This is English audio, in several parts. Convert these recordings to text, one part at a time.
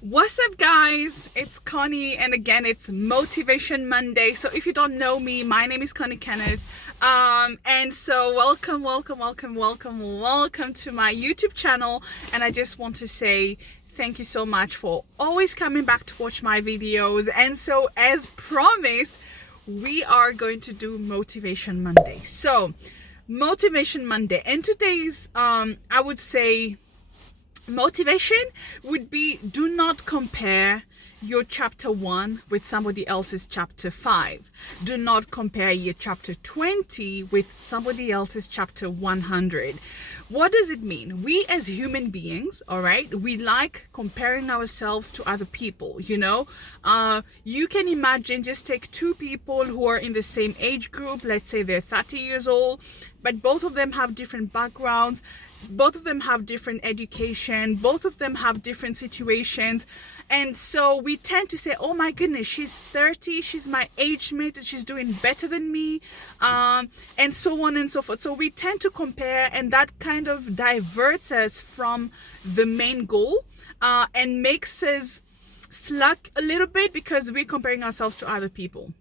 What's up, guys? It's Connie, and again, it's Motivation Monday. So, if you don't know me, my name is Connie Kenneth. And so, welcome to my YouTube channel. And I just want to say thank you so much for always coming back to watch my videos. And so, as promised, we are going to do Motivation Monday. So, Motivation Monday, and today's, I would say, motivation would be: do not compare your chapter 1 with somebody else's chapter 5. Do not compare your chapter 20 with somebody else's chapter 100. What does it mean? We as human beings, all right, we like comparing ourselves to other people, you know. You can imagine, just take two people who are in the same age group. Let's say they're 30 years old, but both of them have different backgrounds. Both of them have different education. Both of them have different situations. And so we tend to say, oh my goodness, she's 30, she's my age mate, and she's doing better than me, and so on and so forth. So we tend to compare, and that kind of diverts us from the main goal, and makes us slack a little bit because we're comparing ourselves to other people.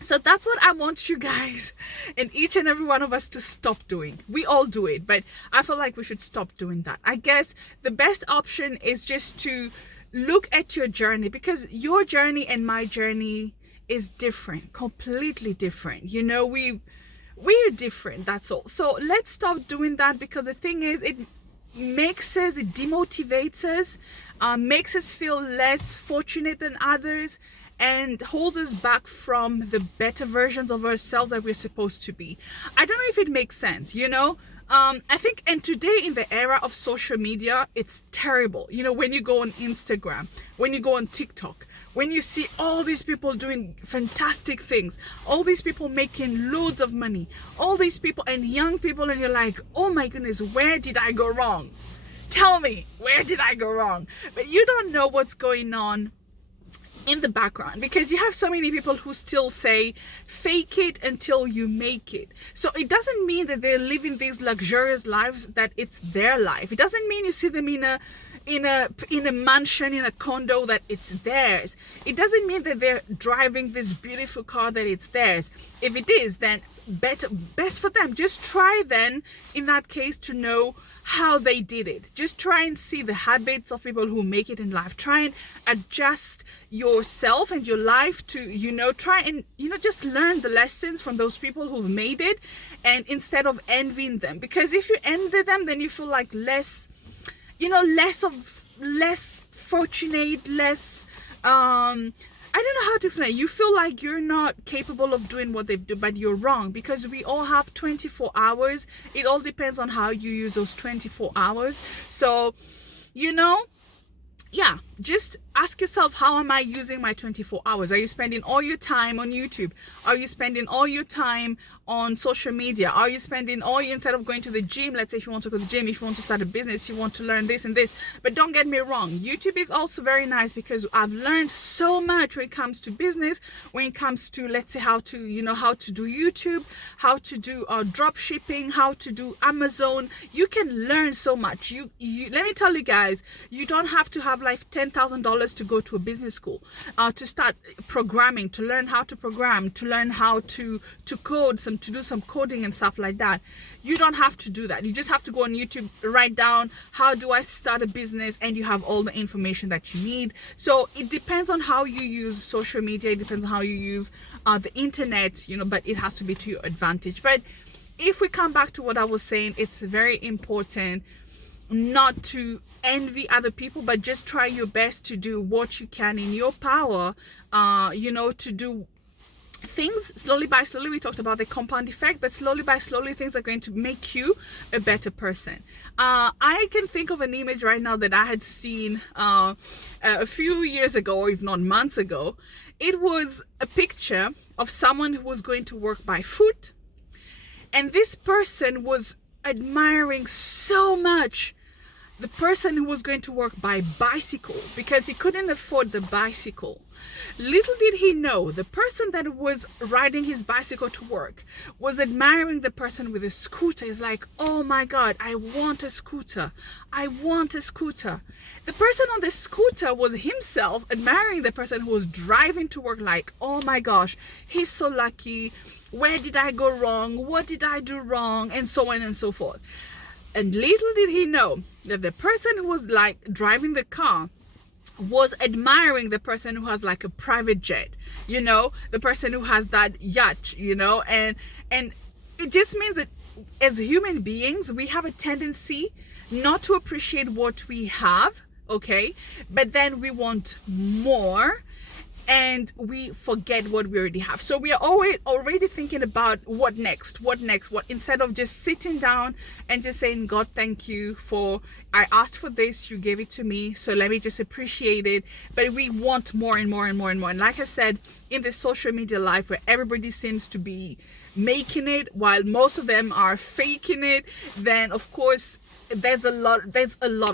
So that's what I want you guys and each and every one of us to stop doing. We all do it, but I feel like we should stop doing that. I guess the best option is just to look at your journey, because your journey and my journey is different, completely different. You know, we're different, that's all. So let's stop doing that, because the thing is, it demotivates us, makes us feel less fortunate than others, and holds us back from the better versions of ourselves that we're supposed to be. I don't know if it makes sense, you know. I think, and today in the era of social media, it's terrible. You know, when you go on Instagram, when you go on TikTok, when you see all these people doing fantastic things, all these people making loads of money, all these people and young people, and you're like, oh my goodness, where did I go wrong? Tell me, where did I go wrong? But you don't know what's going on in the background, because you have so many people who still say fake it until you make it. So it doesn't mean that they're living these luxurious lives, that it's their life. It doesn't mean you see them in a mansion, in a condo, that it's theirs. It doesn't mean that they're driving this beautiful car, that it's theirs. If it is, then best for them. Just try then, in that case, to know how they did it. Just try and see the habits of people who make it in life. Try and adjust yourself and your life to, you know, try and, you know, just learn the lessons from those people who've made it, and instead of envying them. Because if you envy them, then you feel like less fortunate, less, I don't know how to explain it. You feel like you're not capable of doing what they do, but you're wrong, because we all have 24 hours. It all depends on how you use those 24 hours. So, you know, yeah, just ask yourself, how am I using my 24 hours? Are you spending all your time on YouTube? Are you spending all your time on social media? Are you spending instead of going to the gym? Let's say if you want to go to the gym, if you want to start a business, you want to learn this and this. But don't get me wrong, YouTube is also very nice, because I've learned so much when it comes to business, when it comes to, let's say, how to do YouTube, how to do drop shipping, how to do Amazon. You can learn so much. You let me tell you guys, you don't have to have like $10,000 to go to a business school, to start programming, to learn how to program, to learn how to code, to do some coding and stuff like that. You don't have to do that. You just have to go on YouTube, write down, how do I start a business, and you have all the information that you need. So it depends on how you use social media. It depends on how you use the internet, you know, but it has to be to your advantage. But if we come back to what I was saying, it's very important not to envy other people, but just try your best to do what you can in your power, you know, to do things slowly by slowly. We talked about the compound effect, but slowly by slowly, things are going to make you a better person. I can think of an image right now that I had seen a few years ago, or if not months ago. It was a picture of someone who was going to work by foot, and this person was admiring so much the person who was going to work by bicycle because he couldn't afford the bicycle. Little did he know, the person that was riding his bicycle to work was admiring the person with a scooter. He's like, oh my God, I want a scooter. I want a scooter. The person on the scooter was himself admiring the person who was driving to work, like, oh my gosh, he's so lucky. Where did I go wrong? What did I do wrong? And so on and so forth. And little did he know that the person who was like driving the car was admiring the person who has like a private jet, you know, the person who has that yacht, you know, and it just means that as human beings, we have a tendency not to appreciate what we have, okay, but then we want more and we forget what we already have. So we are already thinking about what next, what instead of just sitting down and just saying, God, thank you for, I asked for this, you gave it to me, so let me just appreciate it. But we want more and more and more and more. And like I said, in this social media life where everybody seems to be making it while most of them are faking it, then of course there's a lot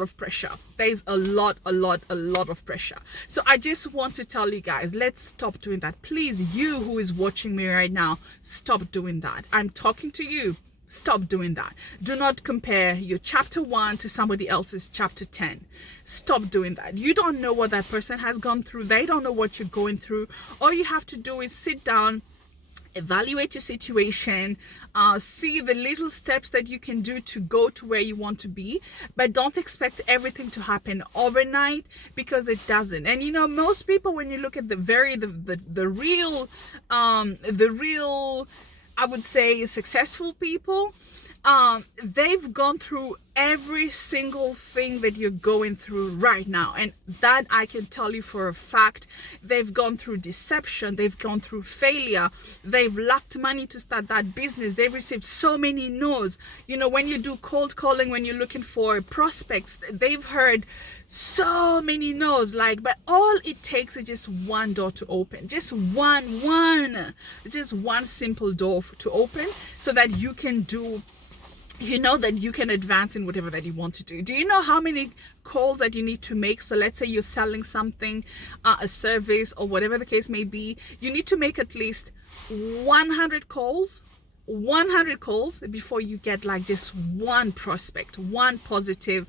of pressure. There's a lot of pressure. So I just want to tell you guys, let's stop doing that. Please, you who is watching me right now, stop doing that. I'm talking to you. Stop doing that. Do not compare your chapter 1 to somebody else's chapter 10. Stop doing that. You don't know what that person has gone through. They don't know what you're going through. All you have to do is sit down, evaluate your situation, see the little steps that you can do to go to where you want to be, but don't expect everything to happen overnight, because it doesn't. And you know, most people, when you look at the real I would say successful people, they've gone through every single thing that you're going through right now, and that I can tell you for a fact. They've gone through deception, they've gone through failure, they've lacked money to start that business, they've received so many no's. You know, when you do cold calling, when you're looking for prospects, they've heard so many no's, like, but all it takes is just one door to open, just one simple door to open, so that you can do, you know, that you can advance in whatever that you want to do. Do you know how many calls that you need to make? So let's say you're selling something, a service or whatever the case may be, you need to make at least 100 calls before you get like just one prospect, one positive,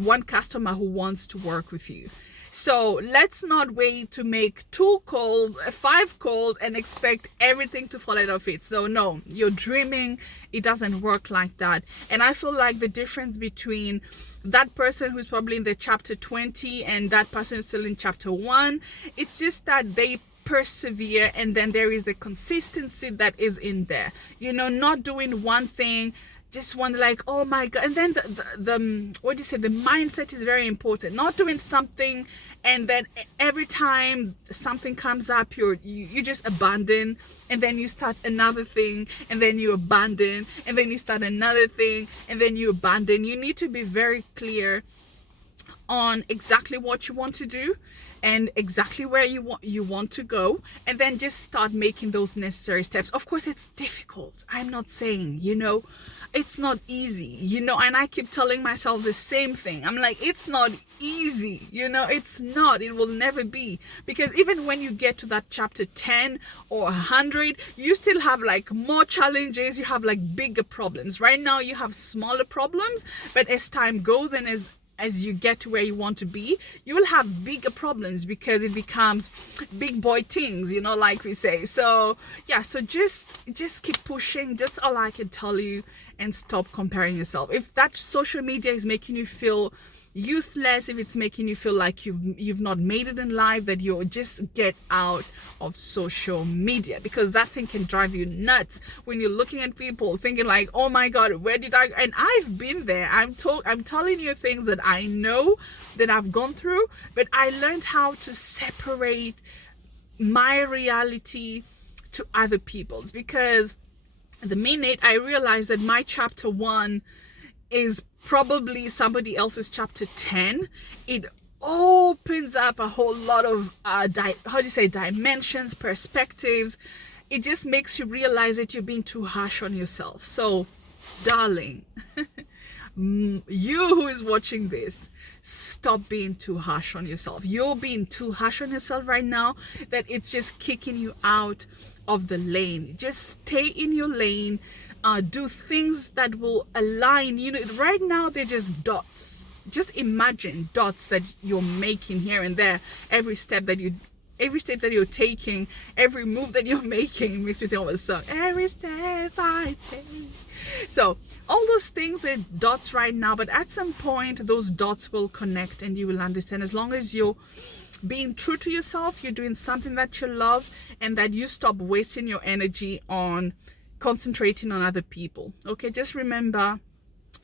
one customer who wants to work with you. So let's not wait to make 2 calls, 5 calls and expect everything to fall out of it. So no, you're dreaming. It doesn't work like that. And I feel like the difference between that person who's probably in the chapter 20 and that person who's still in chapter 1, it's just that they persevere, and then there is the consistency that is in there, you know, not doing one thing just one, like, oh my God. And then the what do you say, the mindset is very important. Not doing something and then every time something comes up, you just abandon, and then you start another thing, and then you abandon, and then you start another thing, and then you abandon. You need to be very clear on exactly what you want to do and exactly where you want to go, and then just start making those necessary steps. Of course, it's difficult. I'm not saying, you know, it's not easy, you know, and I keep telling myself the same thing. I'm like, it's not easy, you know, it's not, it will never be, because even when you get to that chapter 10 or 100, you still have like more challenges, you have like bigger problems. Right now you have smaller problems, but as time goes and as you get to where you want to be, you will have bigger problems, because it becomes big boy things, you know, like we say. So yeah, so just keep pushing. That's all I can tell you, and stop comparing yourself. If that social media is making you feel useless, if it's making you feel like you've not made it in life, that you just get out of social media, because that thing can drive you nuts when you're looking at people thinking like, oh my God, where did I, and I've been there. I'm telling you things that I know, that I've gone through, but I learned how to separate my reality to other people's, because the minute I realized that my chapter 1 is probably somebody else's chapter 10, it opens up a whole lot of dimensions, perspectives. It just makes you realize that you're being too harsh on yourself. So darling, You who is watching this, stop being too harsh on yourself. You're being too harsh on yourself right now, that it's just kicking you out of the lane. Just stay in your lane. Do things that will align. You know, right now they're just dots. Just imagine dots that you're making here and there. Every step that you're taking, every move that you're making, makes me think of a song. Every step I take. So all those things are dots right now, but at some point those dots will connect and you will understand. As long as you're being true to yourself, you're doing something that you love, and that you stop wasting your energy on concentrating on other people. Okay, just remember,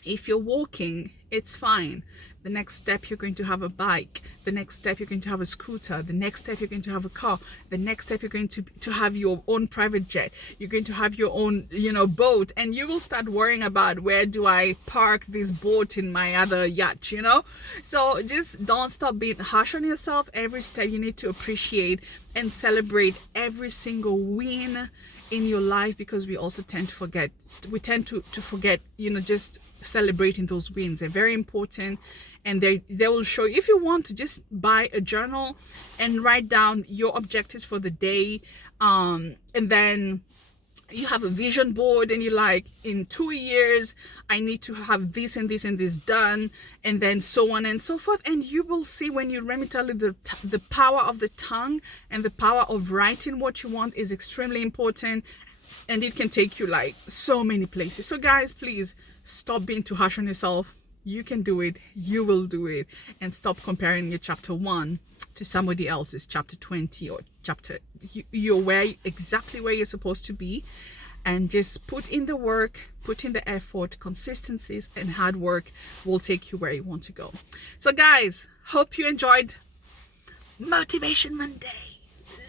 if you're walking, it's fine. The next step, you're going to have a bike. The next step, you're going to have a scooter. The next step, you're going to have a car. The next step, you're going to have your own private jet. You're going to have your own, boat. And you will start worrying about, where do I park this boat in my other yacht, So just don't stop being harsh on yourself. Every step you need to appreciate and celebrate every single win in your life, because we also tend to forget. We tend to forget, just celebrating those wins. They're very important, and they will show you. If you want to, just buy a journal and write down your objectives for the day, and then you have a vision board, and you're like, in 2 years I need to have this and this and this done, and then so on and so forth. And you will see, when you, let me tell you, the power of the tongue and the power of writing what you want is extremely important, and it can take you like so many places. So guys, please stop being too harsh on yourself. You can do it. You will do it. And stop comparing your chapter 1 to somebody else's chapter 20 or chapter. You're exactly where you're supposed to be, and just put in the work, put in the effort. Consistencies and hard work will take you where you want to go. So guys, hope you enjoyed Motivation Monday.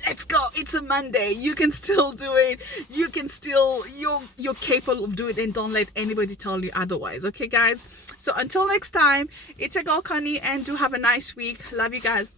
Let's go. It's a Monday. You can still do it. You can still, you're capable of doing it, and don't let anybody tell you otherwise. Okay guys, so until next time, it's your girl Connie, and do have a nice week. Love you guys.